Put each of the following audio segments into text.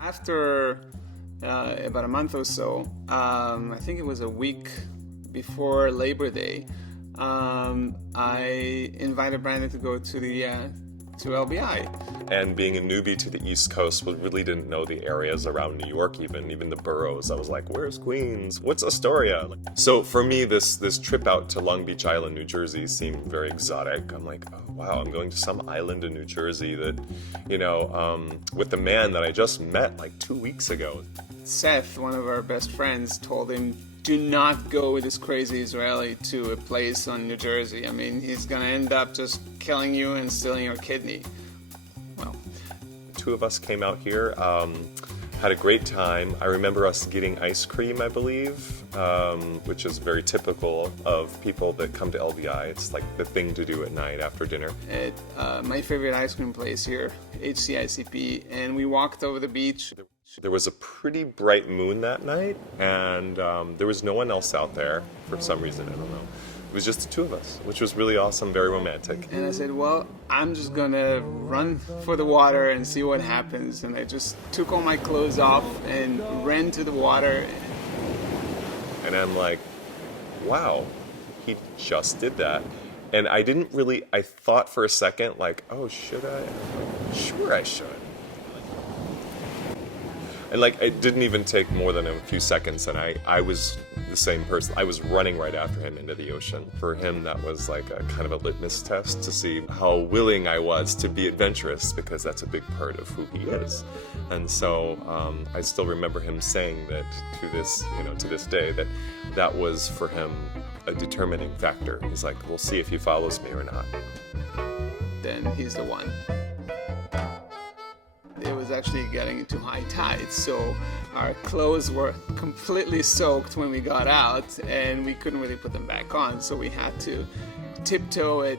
After about a month or so, I think it was a week before Labor Day, I invited Brandon to go to LBI. And being a newbie to the East Coast, we really didn't know the areas around New York, even the boroughs. I was like, where's Queens? What's Astoria? So for me, this trip out to Long Beach Island, New Jersey seemed very exotic. I'm like, oh, wow, I'm going to some island in New Jersey that, with the man that I just met like 2 weeks ago. Seth, one of our best friends, told him, do not go with this crazy Israeli to a place on New Jersey. I mean, he's going to end up just killing you and stealing your kidney. Well, two of us came out here, had a great time. I remember us getting ice cream, I believe, which is very typical of people that come to LBI. It's like the thing to do at night after dinner. At my favorite ice cream place here, HCICP, and we walked over the beach. There was a pretty bright moon that night, and there was no one else out there for some reason, I don't know. It was just the two of us, which was really awesome, very romantic. And I said, well, I'm just gonna run for the water and see what happens. And I just took all my clothes off and ran to the water. And I'm like, wow, he just did that. And I thought for a second, like, oh, should I? Sure I should. And like, it didn't even take more than a few seconds, and I was the same person. I was running right after him into the ocean. For him, that was like a kind of a litmus test to see how willing I was to be adventurous, because that's a big part of who he is. And so I still remember him saying that to this day, that was for him a determining factor. He's like, we'll see if he follows me or not. Then he's the one. It was actually getting into high tide, so our clothes were completely soaked when we got out, and we couldn't really put them back on, so we had to tiptoe at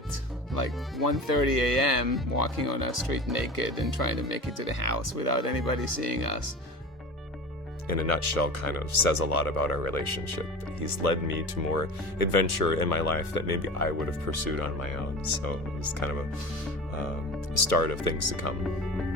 like 1:30 a.m. walking on a street naked and trying to make it to the house without anybody seeing us. In a nutshell, kind of says a lot about our relationship. He's led me to more adventure in my life that maybe I would have pursued on my own, so it was kind of a start of things to come.